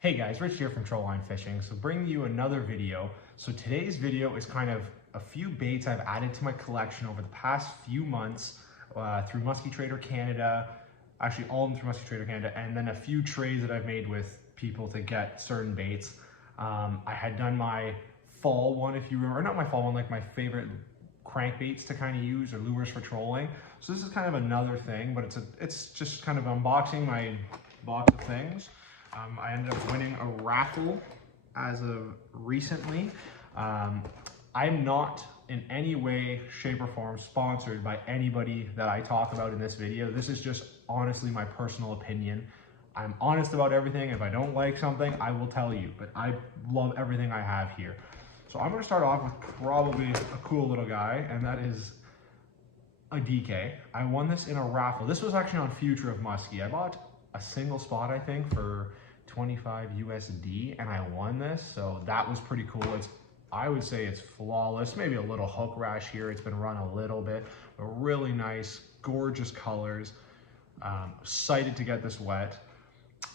Hey guys, Rich here from Trollline Fishing. So bringing you another video. So today's video is kind of a few baits I've added to my collection over the past few months through Musky Trader Canada, actually all of them through Musky Trader Canada, and then a few trades that I've made with people to get certain baits. I had done my fall one, if you remember, or not my fall one, like my favorite crankbaits to kind of use or lures for trolling. So this is kind of another thing, but it's just kind of unboxing my box of things. I ended up winning a raffle as of recently. I'm not in any way, shape, or form sponsored by anybody that I talk about in this video. This is just honestly my personal opinion. I'm honest about everything. If I don't like something, I will tell you, but I love everything I have here. So I'm gonna start off with probably a cool little guy, and that is a DK. I won this in a raffle. This was actually on Future of Musky. I bought a single spot, I think, for 25 USD, and I won this, so that was pretty cool. I would say it's flawless. Maybe a little hook rash here. It's been run a little bit, but really nice, gorgeous colors. Excited to get this wet.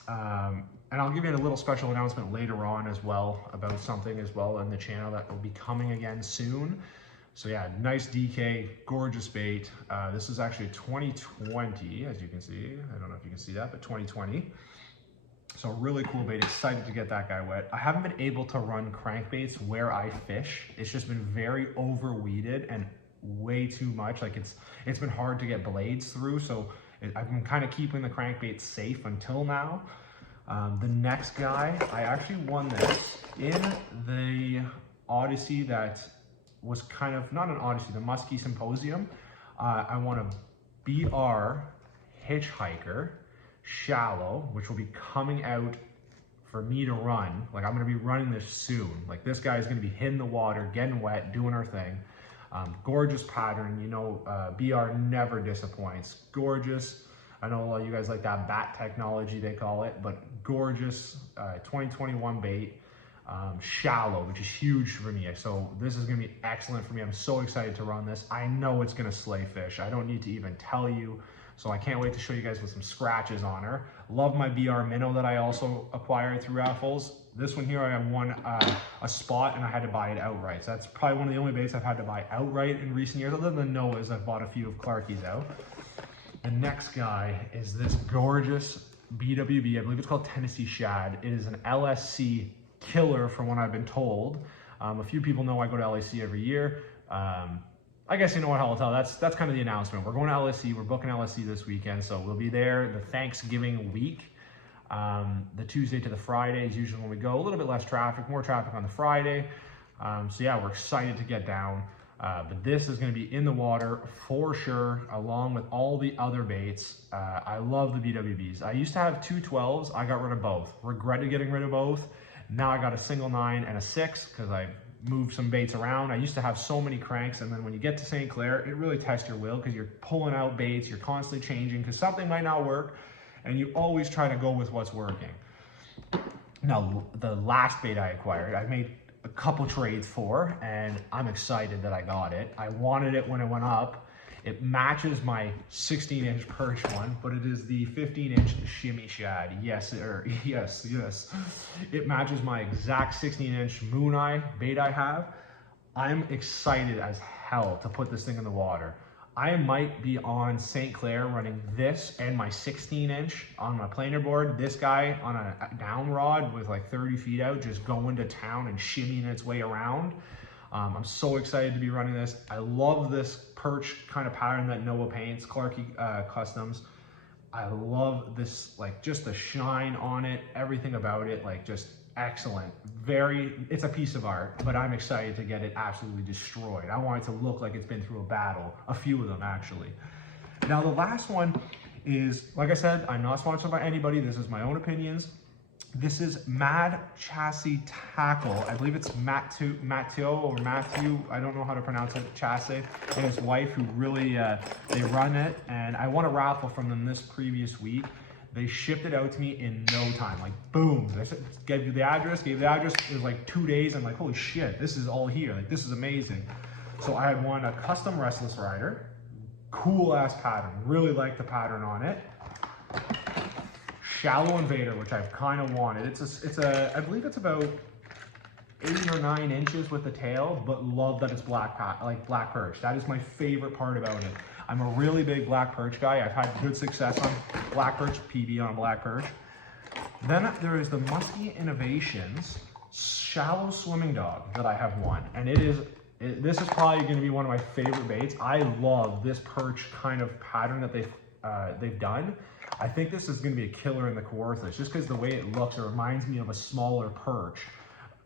And I'll give you a little special announcement later on as well about something as well in the channel that will be coming again soon. So yeah, nice DK, gorgeous bait. This is actually 2020, as you can see. I don't know if you can see that, but 2020. So really cool bait, excited to get that guy wet. I haven't been able to run crankbaits where I fish. It's just been very overweeded and way too much. Like it's been hard to get blades through. So I've been kind of keeping the crankbait safe until now. The next guy, I actually won this in the Odyssey that was kind of, not an Odyssey, the Musky Symposium. I won a BR Hitchhiker Shallow, which will be coming out for me to run. Like I'm gonna be running this soon. Like this guy is gonna be hitting the water, getting wet, doing our thing. Gorgeous pattern, you know, BR never disappoints. Gorgeous. I know a lot of you guys like that bat technology, they call it, but gorgeous 2021 bait. Shallow, which is huge for me. So this is gonna be excellent for me. I'm so excited to run this. I know it's gonna slay fish. I don't need to even tell you. So I can't wait to show you guys with some scratches on her. Love my BR Minnow that I also acquired through raffles. This one here, I won a spot and I had to buy it outright. So that's probably one of the only baits I've had to buy outright in recent years. Other than Noah's, I've bought a few of Clarky's out. The next guy is this gorgeous BWB. I believe it's called Tennessee Shad. It is an LSC killer from what I've been told. A few people know I go to LAC every year. I guess you know what I'll tell. That's kind of the announcement. We're going to LSC. We're booking LSC this weekend, so we'll be there the Thanksgiving week. The Tuesday to the Friday is usually when we go. A little bit less traffic, more traffic on the Friday. So yeah, we're excited to get down. But this is going to be in the water for sure, along with all the other baits. I love the BWBs. I used to have two 12s. I got rid of both. Regretted getting rid of both. Now I got a single 9 and a 6 because I moved some baits around. I used to have so many cranks, and then when you get to St. Clair, it really tests your will because you're pulling out baits, you're constantly changing because something might not work, and you always try to go with what's working. Now, the last bait I acquired, I made a couple trades for, and I'm excited that I got it. I wanted it when it went up. It matches my 16-inch perch one, but it is the 15-inch Shimmy Shad. Yes. It matches my exact 16-inch Moon Eye bait I have. I'm excited as hell to put this thing in the water. I might be on St. Clair running this and my 16-inch on my planer board. This guy on a down rod with like 30 feet out, just going to town and shimmying its way around. I'm so excited to be running this. I love this perch kind of pattern that Noah paints, Clarky Customs. I love this, like just the shine on it, everything about it, like just excellent. It's a piece of art, but I'm excited to get it absolutely destroyed. I want it to look like it's been through a battle, a few of them actually. Now the last one is, like I said, I'm not sponsored by anybody. This is my own opinions. This is Mad Chassis Tackle. I believe it's Matthew, I don't know how to pronounce it, Chassis, and his wife who really, they run it. And I won a raffle from them this previous week. They shipped it out to me in no time, like boom. They said, gave the address. It was like 2 days. I'm like, holy shit, this is all here. Like, this is amazing. So I had won a custom Restless Rider. Cool ass pattern, really like the pattern on it. shallow invader, which I've kind of wanted. I believe it's about 8 or 9 inches with the tail, but love that it's black perch. That is my favorite part about it. I'm a really big black perch guy. I've had good success on black perch, PB on black perch. Then there is the Musky Innovations shallow swimming dog that I have won, and this is probably going to be one of my favorite baits. I love this perch kind of pattern that they've done. I think this is going to be a killer in the Kawarthas, just because the way it looks, it reminds me of a smaller perch,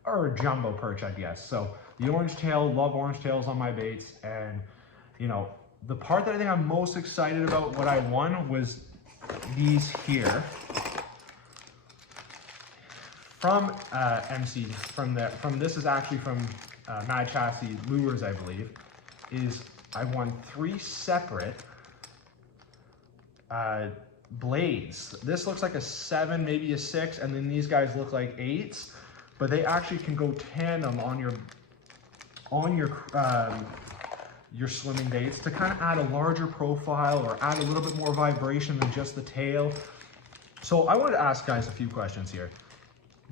or a jumbo perch, I guess. So the orange tail, love orange tails on my baits. And you know, the part that I think I'm most excited about what I won was these here from MC. This is actually from Mad Chassis Lures, I believe. I won 3 separate blades. This looks like a 7, maybe a 6, and then these guys look like 8s. But they actually can go tandem on your swimming baits to kind of add a larger profile or add a little bit more vibration than just the tail. So I wanted to ask guys a few questions here.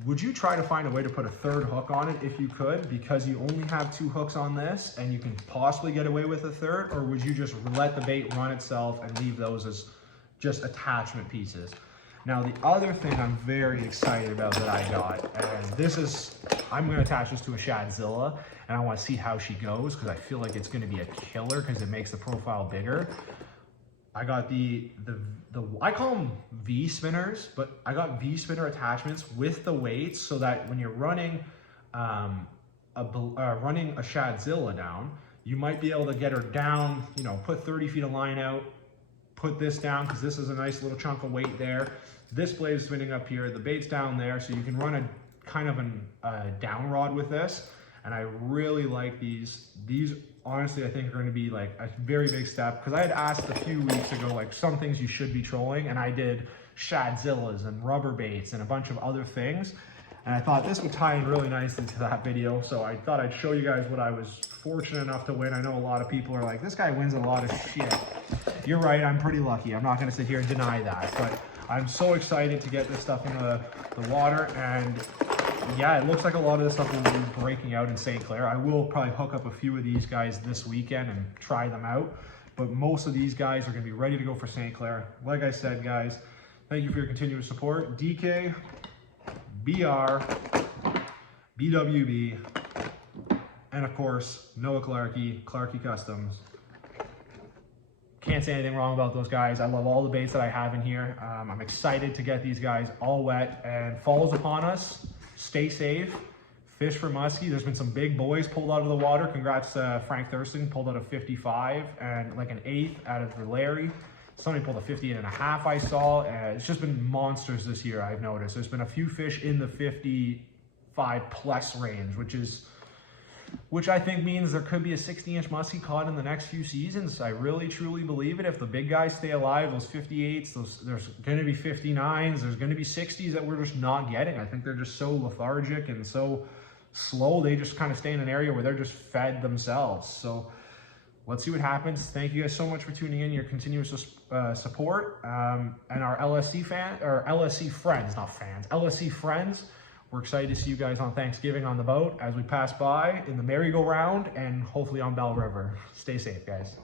Would you try to find a way to put a 3rd hook on it if you could, because you only have 2 hooks on this and you can possibly get away with a 3rd, or would you just let the bait run itself and leave those as just attachment pieces? Now, the other thing I'm very excited about that I got, and I'm going to attach this to a Shadzilla, and I want to see how she goes, because I feel like it's going to be a killer because it makes the profile bigger. I got I call them V spinners, but I got V spinner attachments with the weights, so that when you're running a Shadzilla down, you might be able to get her down, you know, put 30 feet of line out, put this down, because this is a nice little chunk of weight there. This blade is spinning up here, the bait's down there, so you can run a kind of a down rod with this. And I really like these. These honestly, I think are going to be like a very big step, because I had asked a few weeks ago like some things you should be trolling, and I did Shadzillas and rubber baits and a bunch of other things, and I thought this would tie in really nicely to that video. So I thought I'd show you guys what I was fortunate enough to win. I know a lot of people are like, this guy wins a lot of shit. You're right, I'm pretty lucky. I'm not going to sit here and deny that, but I'm so excited to get this stuff into the water. And yeah, it looks like a lot of this stuff will be breaking out in St. Clair. I will probably hook up a few of these guys this weekend and try them out, but most of these guys are going to be ready to go for St. Clair. Like I said, guys, thank you for your continuous support. DK, BR, BWB, and of course, Noah Clarkey Customs. Can't say anything wrong about those guys. I love all the baits that I have in here. I'm excited to get these guys all wet, and fall's upon us. Stay safe, fish for muskie. There's been some big boys pulled out of the water. Congrats to Frank Thurston, pulled out a 55 and like an 8th out of the Larry. Somebody pulled a 58.5 I saw. It's just been monsters this year, I've noticed. There's been a few fish in the 55 plus range, which I think means there could be a 60-inch muskie caught in the next few seasons. I really, truly believe it. If the big guys stay alive, those 58s, there's going to be 59s, there's going to be 60s that we're just not getting. I think they're just so lethargic and so slow. They just kind of stay in an area where they're just fed themselves. So let's see what happens. Thank you guys so much for tuning in, your continuous support. And our LSC friends, not fans, LSC friends, we're excited to see you guys on Thanksgiving on the boat as we pass by in the merry-go-round and hopefully on Bell River. Stay safe, guys.